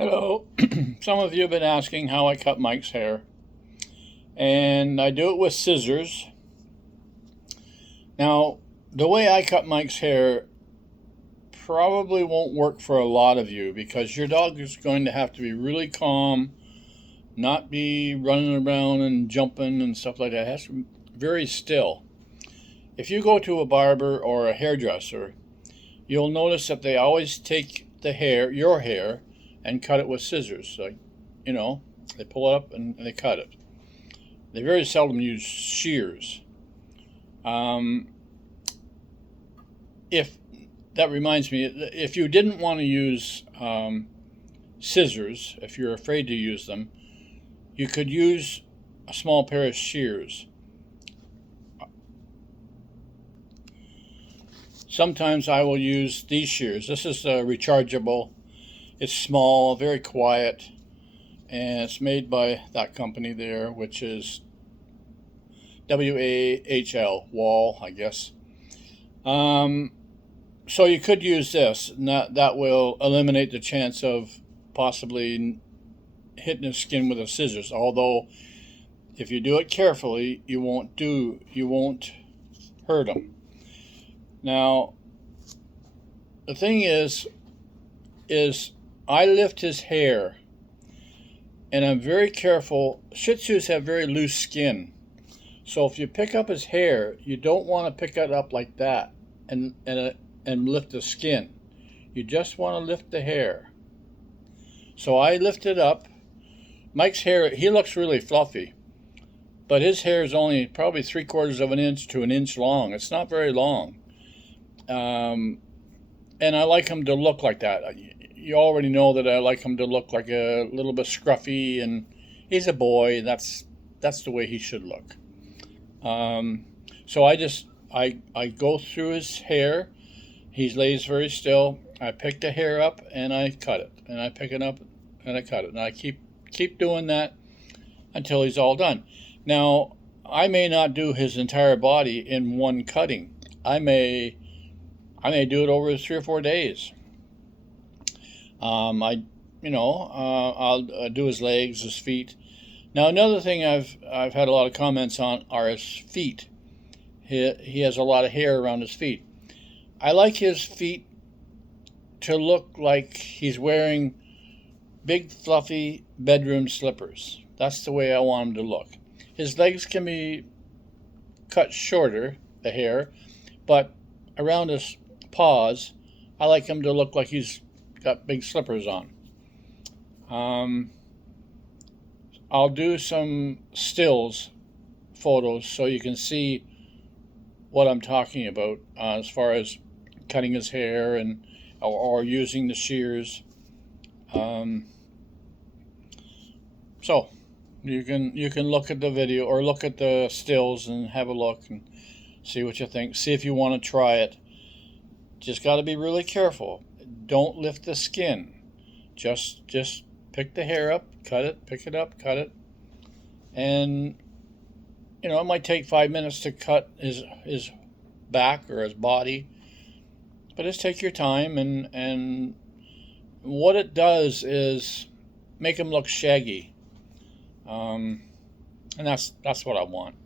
Hello. Some of you have been asking how I cut Mike's hair, and I do it with scissors. Now, the way I cut Mike's hair probably won't work for a lot of you because your dog is going to have to be really calm, not be running around and jumping and stuff like that. It has to be very still. If you go to a barber or a hairdresser, you'll notice that they always take the hair, your hair, and cut it with scissors. Like, they pull it up and they cut it. They very seldom use shears. If that reminds me, if you didn't want to use scissors, if you're afraid to use them, you could use a small pair of shears. Sometimes I will use these shears. This is rechargeable. It's small, very quiet, and it's made by that company there, which is WAHL, Wall, I guess. So you could use this, and that will eliminate the chance of possibly hitting his skin with the scissors. Although, if you do it carefully, you won't hurt him. Now, the thing is I lift his hair, and I'm very careful. Shih Tzus have very loose skin, so if you pick up his hair, you don't want to pick it up like that and lift the skin. You just want to lift the hair. So I lift it up. Mike's hair, he looks really fluffy, but his hair is only probably 3/4 of an inch to an inch long. It's not very long. And I like him to look like that. You already know that I like him to look like a little bit scruffy, and he's a boy. That's the way he should look. So I go through his hair. He lays very still. I pick the hair up and I cut it, and I pick it up and I cut it, and I keep doing that until he's all done. Now, I may not do his entire body in one cutting. I may do it over 3 or 4 days. I'll do his legs, his feet. Now, another thing I've had a lot of comments on are his feet. He has a lot of hair around his feet. I like his feet to look like he's wearing big, fluffy bedroom slippers. That's the way I want him to look. His legs can be cut shorter, the hair, but around his paws, I like him to look like he's got big slippers on. I'll do some stills photos so you can see what I'm talking about as far as cutting his hair and or using the shears. So you can look at the video or look at the stills and have a look and see what you think. See if you want to try it. Just got to be really careful. Don't lift the skin. Just pick the hair up, cut it, pick it up, cut it. And it might take 5 minutes to cut his back or his body. But just take your time, and what it does is make him look shaggy. And that's what I want.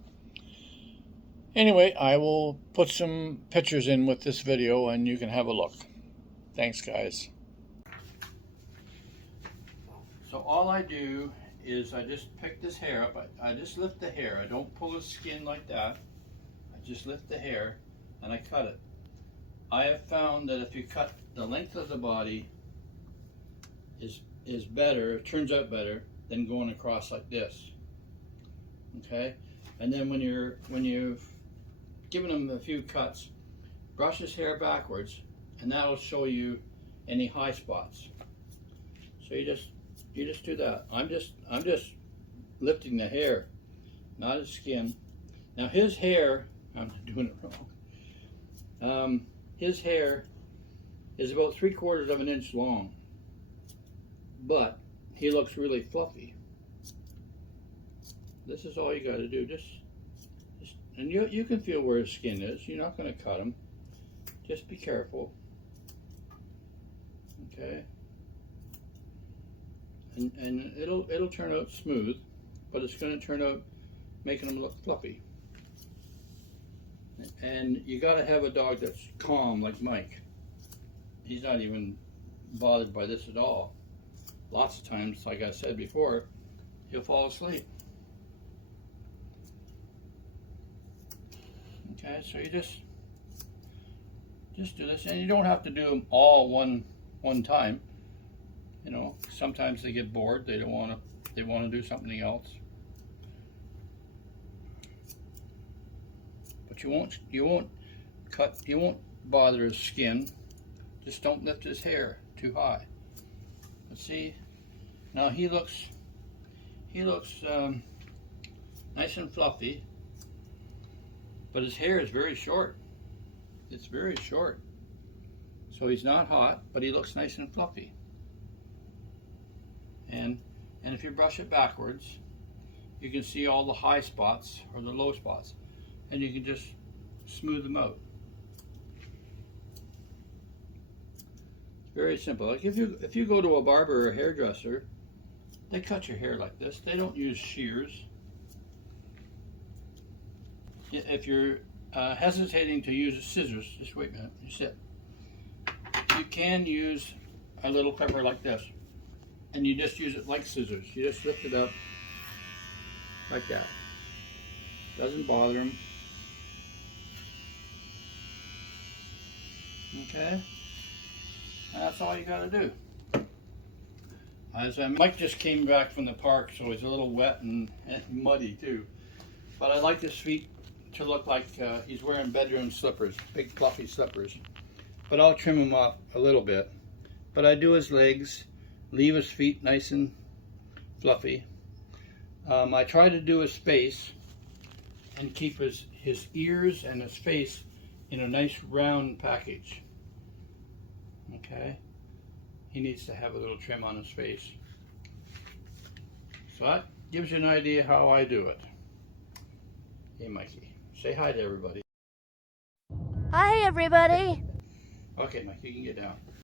Anyway, I will put some pictures in with this video and you can have a look. Thanks, guys. So all I do is I just pick this hair up. I just lift the hair. I don't pull his skin like that. I just lift the hair and I cut it. I have found that if you cut the length of the body is better, it turns out better than going across like this. Okay? And then when you've given him a few cuts, brush his hair backwards, and that'll show you any high spots. So you just do that. I'm just lifting the hair, not his skin. Now his hair, I'm doing it wrong. His hair is about 3/4 of an inch long, but he looks really fluffy. This is all you got to do. Just and you can feel where his skin is. You're not going to cut him. Just be careful. Okay. and it'll turn out smooth, but it's going to turn out making them look fluffy. And you got to have a dog that's calm like Mike. He's not even bothered by this at all. Lots of times, like I said before, he'll fall asleep. Okay, so you just do this, and you don't have to do them all one time. You know, sometimes they get bored. They want to do something else. But you won't bother his skin. Just don't lift his hair too high. Let's see. Now he looks nice and fluffy, but his hair is very short. It's very short. So he's not hot, but he looks nice and fluffy. And if you brush it backwards, you can see all the high spots or the low spots, and you can just smooth them out. Very simple. Like if you go to a barber or a hairdresser, they cut your hair like this. They don't use shears. If you're hesitating to use scissors, just wait a minute. You sit. You can use a little clipper like this, and you just use it like scissors. You just lift it up like that. Doesn't bother them. Okay. That's all you gotta do. Mike just came back from the park, so he's a little wet and muddy too. But I like his feet to look like he's wearing bedroom slippers, big fluffy slippers. But I'll trim him off a little bit. But I do his legs, leave his feet nice and fluffy. I try to do his face and keep his ears and his face in a nice round package. Okay, he needs to have a little trim on his face. So that gives you an idea how I do it. Hey Mikey, say hi to everybody. Hi everybody. Okay Mike, you can get down.